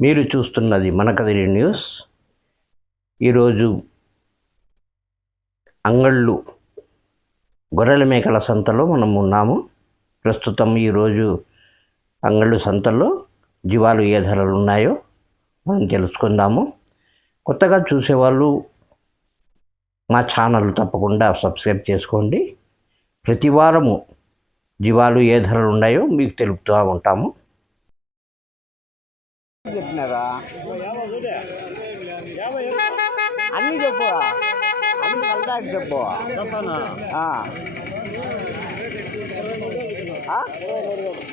మీరు చూస్తున్నది మన కదిరి న్యూస్. ఈరోజు అంగళ్ళు గొర్రెల మేకల సంతలో మనం ఉన్నాము. ప్రస్తుతం ఈరోజు అంగళ్ళు సంతలో జీవాలు ఏ ధరలు ఉన్నాయో మనం తెలుసుకుందాము. కొత్తగా చూసేవాళ్ళు మా ఛానల్ తప్పకుండా సబ్స్క్రైబ్ చేసుకోండి. ప్రతి వారము జీవాలు ఏ ధరలు ఉన్నాయో మీకు తెలుపుతూ ఉంటాము. చెప్పినారా? అన్ని చెప్పు అన్ని చెప్పు?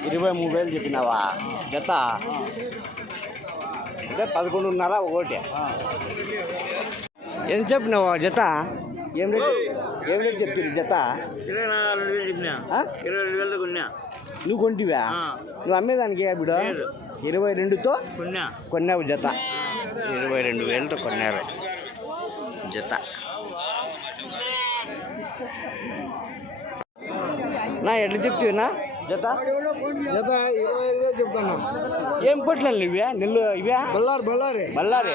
ఇరవై మూడు వేలు చెప్పినావా? జత? అదే పదకొండున్నర ఒకటి. ఎంత చెప్పినావా జత? ఏం రేట్? ఏం రేట్ చెప్తుంది జత? ఇరవై రెండు వేలు చెప్పినా? ఇరవై రెండు వేలతో కొన్నా. నువ్వు కొంటివా. నువ్వు అమ్మేదానికి లేదు. ఇరవై రెండుతో కొన్నా. కొన్నావు జత. ఇరవై రెండు వేలతో కొన్నారు. జత. నా ఎట్లా చెప్తున్నా జత? జత ఇరవై ఐదు చెప్తాను ఏం కొట్లేదు ఇవే నెల్లు ఇవే బల్లారు బల్లారి బళ్ళారి?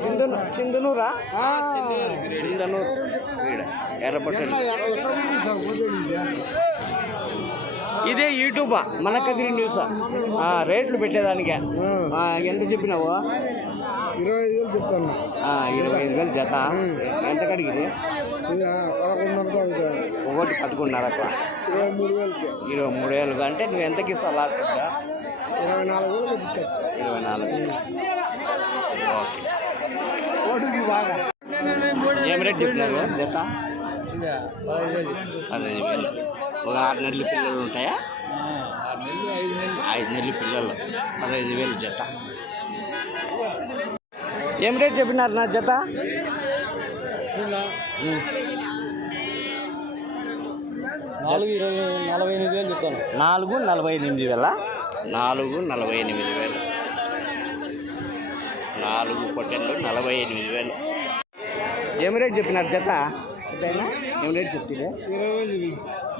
సింధు సింధునూరా? సింధనూరు. ఈడ ఎర్రపట్టలు ఇదే యూట్యూబా మన కదిరి న్యూస్. ఆ, రేట్లు పెట్టేదానికే. ఆ, ఎంత చెప్పినావు? ఇరవై ఐదు వేలు చెప్తాను. ఆ, ఇరవై ఐదు వేలు జత. ఎంత అడుగుతాను ఒకటి పట్టుకున్నారు అక్కడ ఇరవై మూడు వేలకి. ఇరవై మూడు వేలు అంటే నువ్వు ఎంతకి ఇస్తావు లాస్ట్ ఇరవై నాలుగు వేలు ఇరవై నాలుగు. ఓకే. ఏం రేట్ చెప్పినారు జత? పదహైదు వేలు. ఒక ఆరు నెలలు పిల్లలు ఉంటాయా? ఐదు నెలలు పిల్లలు. పదహైదు వేలు జత. ఏం రేట్ చెప్పినారు నా జత. నాలుగు ఇరవై నలభై ఎనిమిది వేలు చెప్తాను నాలుగు నలభై ఎనిమిది వేల. నాలుగు నలభై ఎనిమిది వేలు. నాలుగు పొట్టెళ్ళు నలభై ఎనిమిది వేలు. ఏం రేట్ చెప్పినారు జత? ఏం రేట్ చెప్తే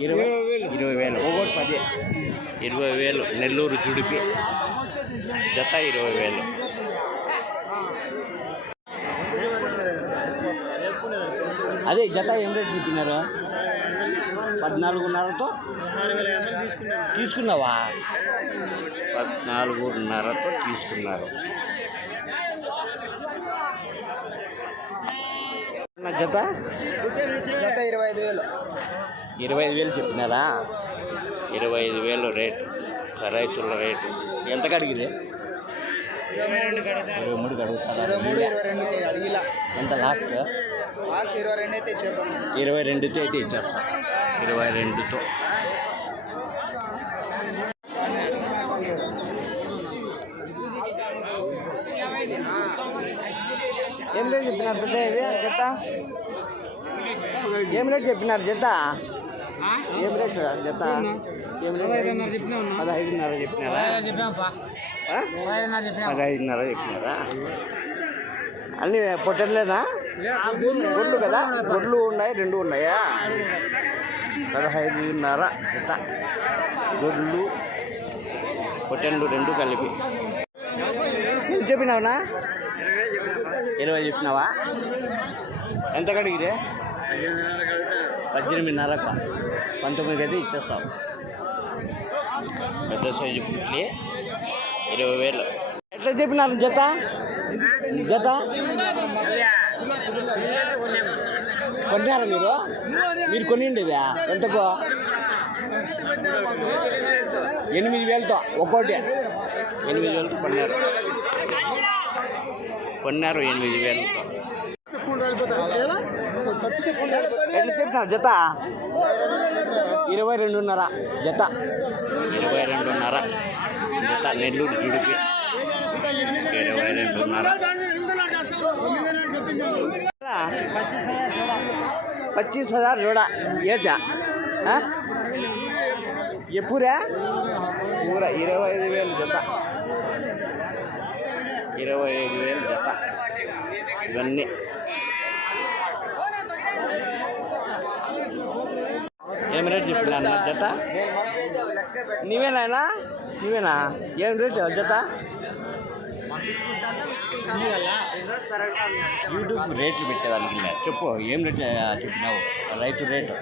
ఇరవై వేలు. ఇరవై వేలు. ఒకటి పది. ఇరవై వేలు. నెల్లూరు జుడిపి. జత ఇరవై వేలు. అదే జత ఏం రేట్ చెప్పినారు పద్నాలుగున్నరతో? తీసుకున్నావా? పద్నాలుగున్నరతో తీసుకున్నారు. నా జత? జత ఇరవై ఐదు వేలు. ఇరవై ఐదు వేలు చెప్పినారా? ఇరవై ఐదు వేలు రేటు. రైతుల రేటు. ఎంత కడిగిరే ఇరవై మూడు అడిగిలా. ఎంత లాస్ట్? ఇరవై రెండుతో అయితే ఇచ్చేస్తా. ఇరవై రెండుతో ఏం రేట్ చెప్పినారు జత? ఏం రేట్ చెప్పినారు జత? ఏం రేట్ జత ఏం రేట్ పదహైదున్నర చెప్పినారా పదహైదున్నర చెప్పినారా అన్ని పొట్టలేదా గొర్రెలు కదా గొర్రెలు ఉన్నాయి రెండు ఉన్నాయా పదహైదున్నర జత గొర్రెలు పొట్టెళ్ళు రెండు కలిపి ఏం చెప్పినావునా ఇరవై చెప్పినావా ఎంత కడిగిరే పద్దెనిమిదిన్నరకు పంతొమ్మిది అయితే ఇచ్చేస్తావు పెద్ద సైజు పుట్లి ఇరవై వేలు. ఎట్లా చెప్పినారు జత? జత? కొన్నారా మీరు? మీరు కొనిండేదా? ఎంతకు? ఎనిమిది వేలతో ఒక్కోటి. ఎనిమిది వేలతో కొన్నారు. కొన్నారు ఎనిమిది వేలతో. ఎట్లా చెప్పినారు జత? ఇరవై రెండున్నర. జత. ఇరవై రెండున్నర. జత నెల్లూరు జుడిపి ఇరవై రెండున్నర. పచ్చీస్ హజార్ జోడా ఏటా? ఎప్పుడా ఊర ఇరవై ఐదు వేలు జత. ఇరవై ఐదు వేలు జత. ఇవన్నీ. ఏం రేట్ చెప్పినా జత? నీవేనాయనా? నువ్వేనా ఏం రేట్ జత? యూట్యూబ్ రేట్లు పెట్టేదానికి చెప్పు ఏం రేట్ చెప్పినావు? రైతు రేటు?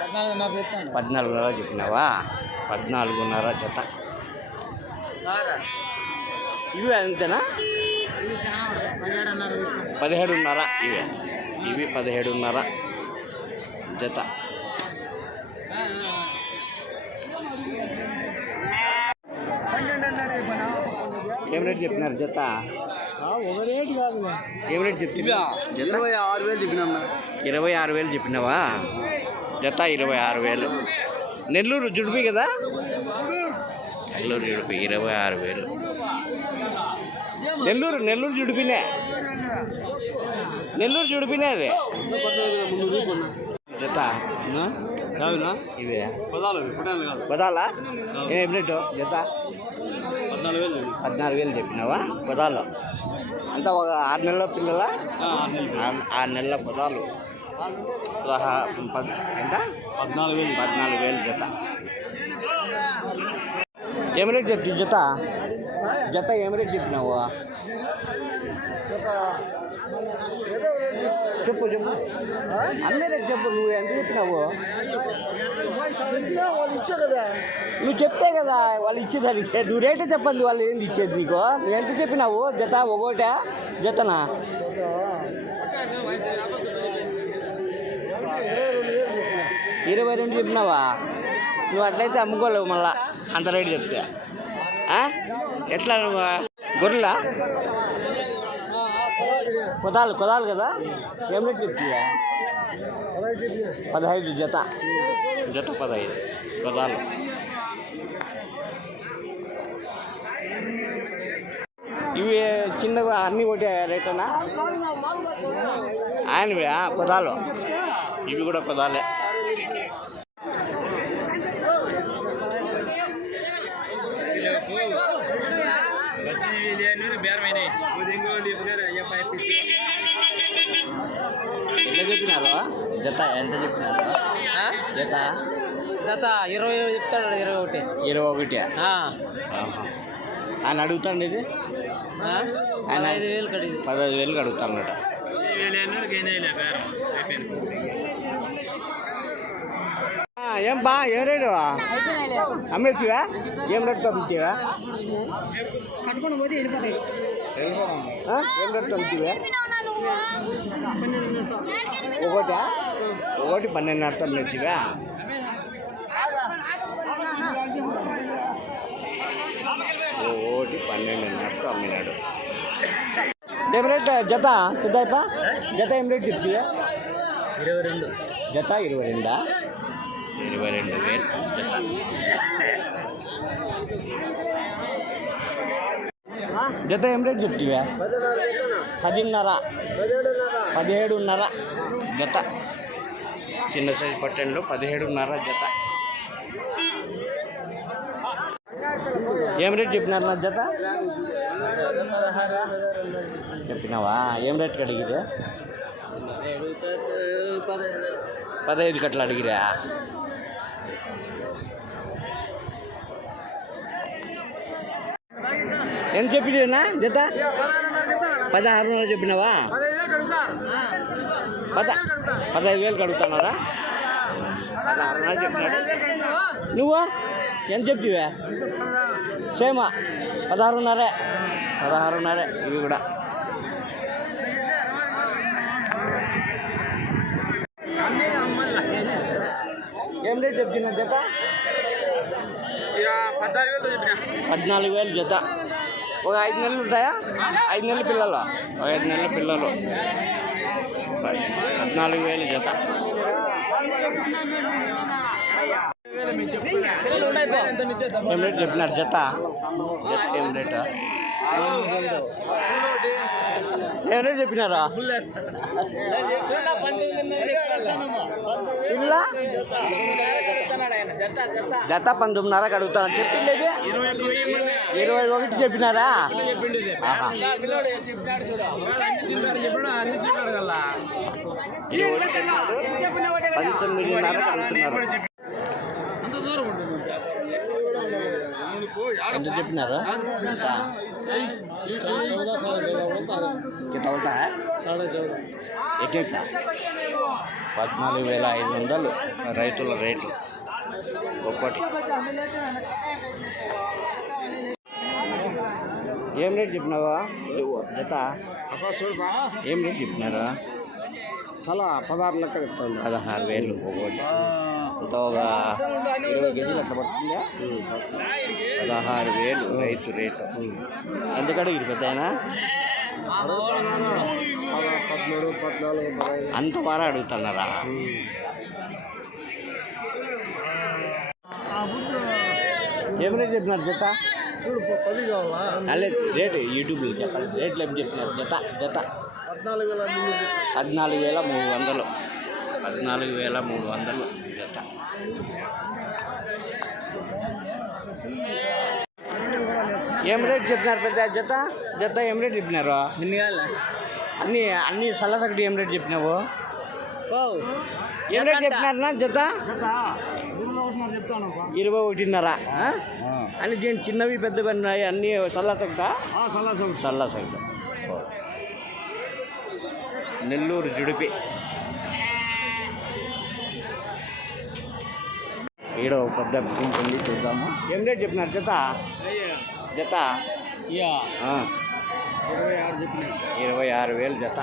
పద్నాలుగున్నర పద్నాలుగున్నర చెప్పినావా? పద్నాలుగున్నర జత. ఇవి అంతేనా? పదిహేడున్నర ఇవి. ఇవి పదిహేడున్నర. జత. ఏం రేట్ చెప్పినారు జత? ఒక రేటు కాదు ఏం రేట్ చెప్తున్నా ఇరవై ఆరు వేలు చెప్పినమ్మా ఇరవై ఆరు వేలు చెప్పినావా? జత ఇరవై ఆరు వేలు. నెల్లూరు జుడిపి కదా? నెల్లూరు జుడిపి ఇరవై ఆరు వేలు. నెల్లూరు నెల్లూరు జుడిపినే. నెల్లూరు జుడిపినే అది. జత. ఇవే. పదాలా రేటు? జత? పద్నాలుగు వేలు చెప్పినావా? పదాలు. అంతా ఒక ఆరు నెలల పిల్లల? ఆరు నెలల పదాలు. పదహా పద్ ఎంత? పద్నాలుగు వేలు. పద్నాలుగు వేలు జత. ఏం రేట్ జత? జత ఏం రేట్ చెప్పినావు? చెప్పు చెప్పు. అన్నీ రేట్ చెప్పు నువ్వు ఎంత చెప్పినావు? వాళ్ళు ఇచ్చావు కదా నువ్వు చెప్తే కదా వాళ్ళు ఇచ్చేదానికి నువ్వు రేటే చెప్పండి వాళ్ళు ఏంది ఇచ్చేది నీకు? నువ్వు ఎంత చెప్పినావు? జత ఒకట? జతనా ఇరవై రెండు చెప్పినావా? నువ్వు అట్లయితే అమ్ముకోలేవు మళ్ళా అంత రేటు చెప్తే. ఎట్లా గొర్రెలా? కుదాలు కుదాలు కదా? ఏం రేటు చెప్తావా? పదహైదు జత. జత పదహైదు. కుదాలు. ఇవి చిన్నవి అన్నీ ఒకటే రేటనా? ఆయనవి కుదాలు. ఇవి కూడా కుదాలే. ఎంత చెప్పినారు జత ఎంత చెప్పినారు? జత? జత ఇరవై చెప్తాడు ఇరవై ఒకటి. ఇరవై ఒకటి ఆయన అడుగుతాండి ఇది? పదహైదు వేలు కడిగి పదహైదు వేలకు అడుగుతానట ఆ, ఏం బా ఏం రేటు? అమ్మేచ్చువా ఏం రేటు అమ్ముతావా ఏం రేటు అమ్ముతావా ఒకటా ఒకటి పన్నెండున్నరతో అమ్మేచ్చువా ఒకటి పన్నెండున్నరతో అమ్మినాడు ఏం రేట్ జత పెద్దప్ప జత ఏం రేట్ చెప్తావా ఇరవై రెండు. జత ఇరవై రెండా ఇరవై రెండు వేలు. జత. జత ఏం రేట్ చెప్తావా? పదిన్నర. పదిహేడున్నర జత చిన్న సైజ్ పట్టణంలో పదిహేడున్నర జత ఏం రేట్ చెప్పినారు నా జత? చెప్పినావా? ఏం రేట్ అడిగిరే పదహైదు కట్టలు అడిగిరా ఎంత చెప్పినా జత? పదహారున్నర చెప్పినావా? పద పదహైదు వేలు కడుగుతున్నారా పదహారున్నర చెప్పినాడు? నువ్వు? ఎంత చెప్తివా సేమా. పదహారున్నరే. పదహారున్నరే. ఇవి కూడా. ఏం రేట్ చెప్తున్నా జత? పద్నాలుగు వేలు చెప్పిన. పద్నాలుగు వేలు జత. ఒక ఐదు నెలలు ఉంటాయా? ఐదు నెలల పిల్లలు. ఒక ఐదు నెలల పిల్లలు. పద్నాలుగు వేలు జత. ఏం రేట్ చెప్పినారు జత జత? ఏం రేట్? రేట్ చెప్పినారా? ఇలా జత పంతొమ్మిదిన్నరకు అడుగుతాను. చెప్పిండేది? ఇరవై ఒకటి చెప్పినారా? ఆహా. ఇరవై ఒకటి చెప్పినారు. పంతొమ్మిదిన్నరకు అడుగుతున్నారు ఎంత చెప్పినారు? ఎంత? అవుతా పద్నాలుగు వేల ఐదు వందలు రైతుల రేటు ఒక్కటి. ఏం రేట్ చెప్పినావా? జత? ఏం రేట్ చెప్పినారు? తల పదహారు లెక్క చెప్తాను. పదహారు వేలు ఒకటి అంత ఒక ఇరవై కేజీలు అట్లా పడుతుందా? పదహారు వేలు రైతు రేటు. ఎందుకంటే ఇది పెద్దయినా పదమూడు పద్నాలుగు అంత వారా అడుగుతున్నారా? ఏమైనా చెప్పినారు జత? చూడు పది కావాలా రేటు యూట్యూబ్లో చెప్పాలి రేట్లు ఏం చెప్పినారు? జత జత. పద్నాలుగు వేల పద్నాలుగు వేల మూడు వందలు. పద్నాలుగు వేల మూడు వందలు జత. ఏం రేట్ చెప్పినారు పెద్ద జత? జత ఏం రేట్ చెప్పినారు? ఎన్ని అన్ని అన్ని సల్లసగటి ఏం రేట్ చెప్పినావు? ఏం రేట్ చెప్పినారనా జత? చెప్తాను ఇరవై ఒకటిన్నర ఆ? అన్ని దీని చిన్నవి పెద్దవి ఉన్నాయి? అన్ని సల్లసగట? సలాసం సల్లసగట. నెల్లూరు జుడిపి. ఈడ పెద్ద ఉంటుంది చూద్దాము. ఏం రేట్ చెప్పినారు జత? జత? ఇరవై ఆరు చెప్పిన. ఇరవై ఆరు వేలు జత.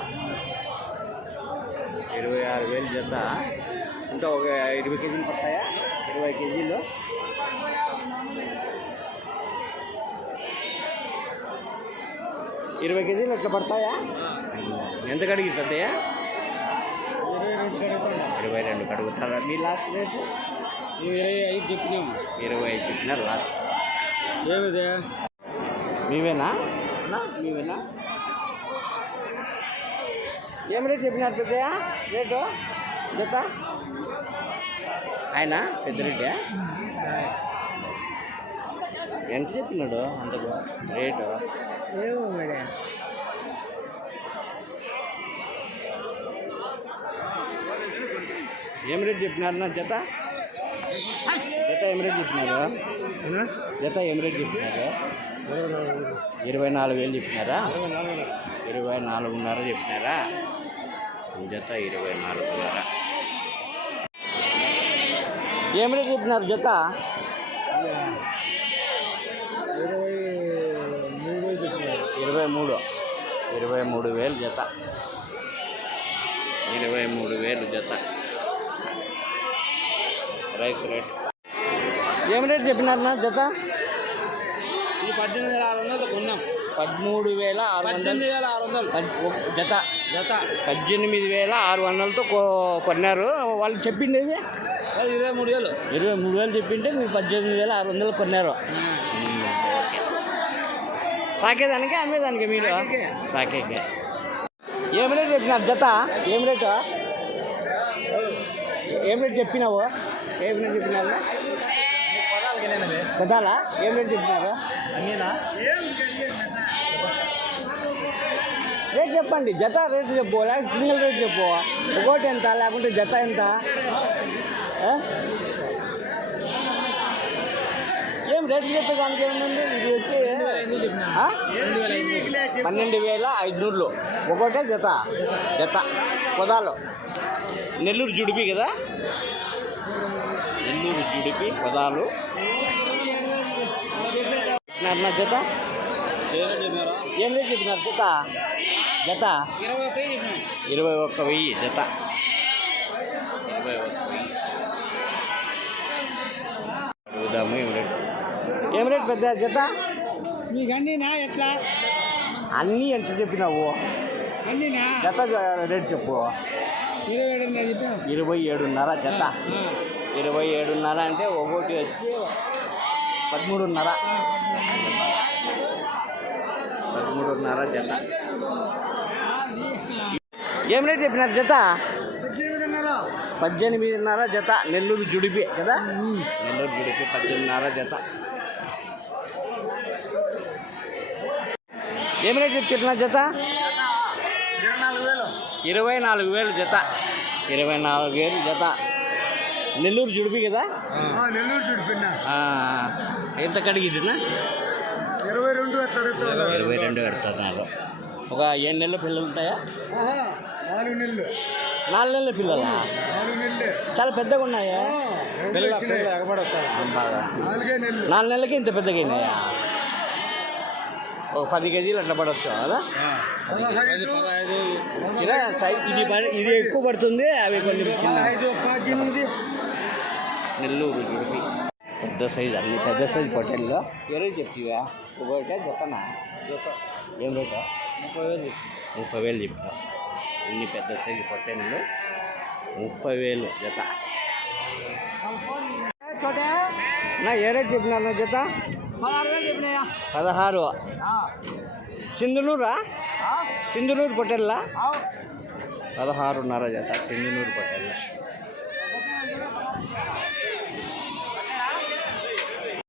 ఇరవై ఆరు వేలు జత. ఇంకా ఒక ఇరవై కేజీలు పడతాయా? ఇరవై కేజీలు. ఇరవై కేజీలు ఎట్లా పడతాయా? ఎంత కడిగి పెద్దయా ఇరవై రెండు కడుగుతారా మీ లాస్ట్ రేటు ఇరవై ఐదు చెప్పినాము ఇరవై ఐదు చెప్పినారు లాస్ట్ ఏమిదే? మీవేనా? మీవేనా? ఏం రేట్ చెప్పినారు పెద్దయ్య? రేటు? జత? ఆయన? పెద్ద రేటే? ఎంత చెప్పినాడు? అంతకు? రేటు? ఏమో మేడే. ఏం రేట్ చెప్పినారు నా జత? జత ఏం రేట్ చెప్పినారు? జత ఏం రేట్ చెప్పినారు? ఇరవై నాలుగు వేలు చెప్పినారా? ఇరవై నాలుగున్నర చెప్పినారా? జత ఇరవై నాలుగున్నర. ఏం రేట్ చెప్పినారు జత? ఇరవై మూడు చెప్పినారు ఇరవై మూడు. ఇరవై మూడు వేలు జత. ఇరవై మూడు వేలు జత. రైతు రేట్. ఏం రేట్ చెప్పినారు నా జత? పద్దెనిమిది వేల ఆరు వందలు కొన్నాం. పదమూడు వేల ఆరు పద్దెనిమిది వేల ఆరు వందలు. జత. జత. పద్దెనిమిది వేల ఆరు వందలతో కొన్నారు. వాళ్ళు చెప్పిండేది అది ఇరవై మూడు వేలు. ఇరవై మూడు వేలు చెప్పింటే మీరు పద్దెనిమిది వేల ఆరు వందలు కొన్నారు. సాకేదానికి అమ్మేదానికి మీరు. సాకేకే. ఏం రేట్ చెప్పినారు జత? ఏం రేటు? ఏం రేట్ చెప్పినావు? ఏం రేట్ చెప్పినారు? పెద్దాలా? ఏం రేట్ చెప్పినారు? రేట్ చెప్పండి జత రేట్ చెప్పు లేకపోతే సింగిల్ రేట్ చెప్పు. ఒకటి ఎంత లేకుంటే జత ఎంత? ఏం రేట్లు చెప్పేదానికి ఏముంది? ఇది వచ్చి? పన్నెండు వేల ఐదునూరులు. ఒకటే జత. జత. పదాలు. నెల్లూరు జుడిపి కదా? నెల్లూరు జుడిపి పదాలు నా జత? ఏం రేట్ చెప్పినారు? జత? జత? ఇరవై ఒక్క వెయ్యి జత. ఇరవై ఒక్క వెయ్యి. అడుగుదాము ఏం రేట్? ఏం రేట్ పెద్ద జత? మీకు అన్నీనా ఎట్లా? అన్నీ ఎంత చెప్పినావు? అన్నీనా? జత రేట్ చెప్పు. ఇరవై ఏడు నేను చెప్పినాం ఇరవై ఏడున్నర జత. ఇరవై ఏడున్నర అంటే ఒకటి వచ్చి పదమూడున్నర. పదమూడున్నర జత. ఏం రేట్ చెప్పినారు జత? పద్దెనిమిదిన్నర జత. నెల్లూరు జుడిపి కదా? నెల్లూరు జుడిపి పద్దెనిమిదిన్నర జత. ఏం రేట్ చెప్తున్నా జత? ఇరవై నాలుగు వేలు జత. ఇరవై నాలుగు వేలు జత. నెల్లూరు జుడిపి కదా? నెల్లూరు ఆ, ఎంత కడిగిదినా ఇరవై రెండు ఇరవై రెండు కడుతున్నారు ఒక ఏడు నెలల పిల్లలు ఉంటాయా? నాలుగు నెలలు. నాలుగు నెలల పిల్లలా? చాలా పెద్దగా ఉన్నాయా? పిల్ల పిల్ల ఎగబడతారు బాగా నాలుగే నెలలు. నాలుగు నెలలకి ఇంత పెద్దగా అయినాయా? ఒక పది కేజీలు అట్లా పడవచ్చు కదా? ఇలా ఇది ఇది ఎక్కువ పడుతుంది అవి కొన్ని చిన్న పదహైదు పద్దెనిమిది. నెల్లూరు జుడిపి. పెద్ద సైజు అన్ని పెద్ద సైజు పొట్టెల్లో ఎవరు చెప్తివా ఒకటే జతనా జత ఏం రేట? ముప్పై వేలు ముప్పై వేలు చెప్పా ఇన్ని పెద్ద సైజు పొట్టెళ్ళు ముప్పై వేలు జత. నా ఏ రేట్ చెప్పినారు నా జత? పదహారు. సింధునూరా సింధునూరు పొట్టెల్లా? పదహారున్నర జత సింధునూరు పొట్టెళ్ళ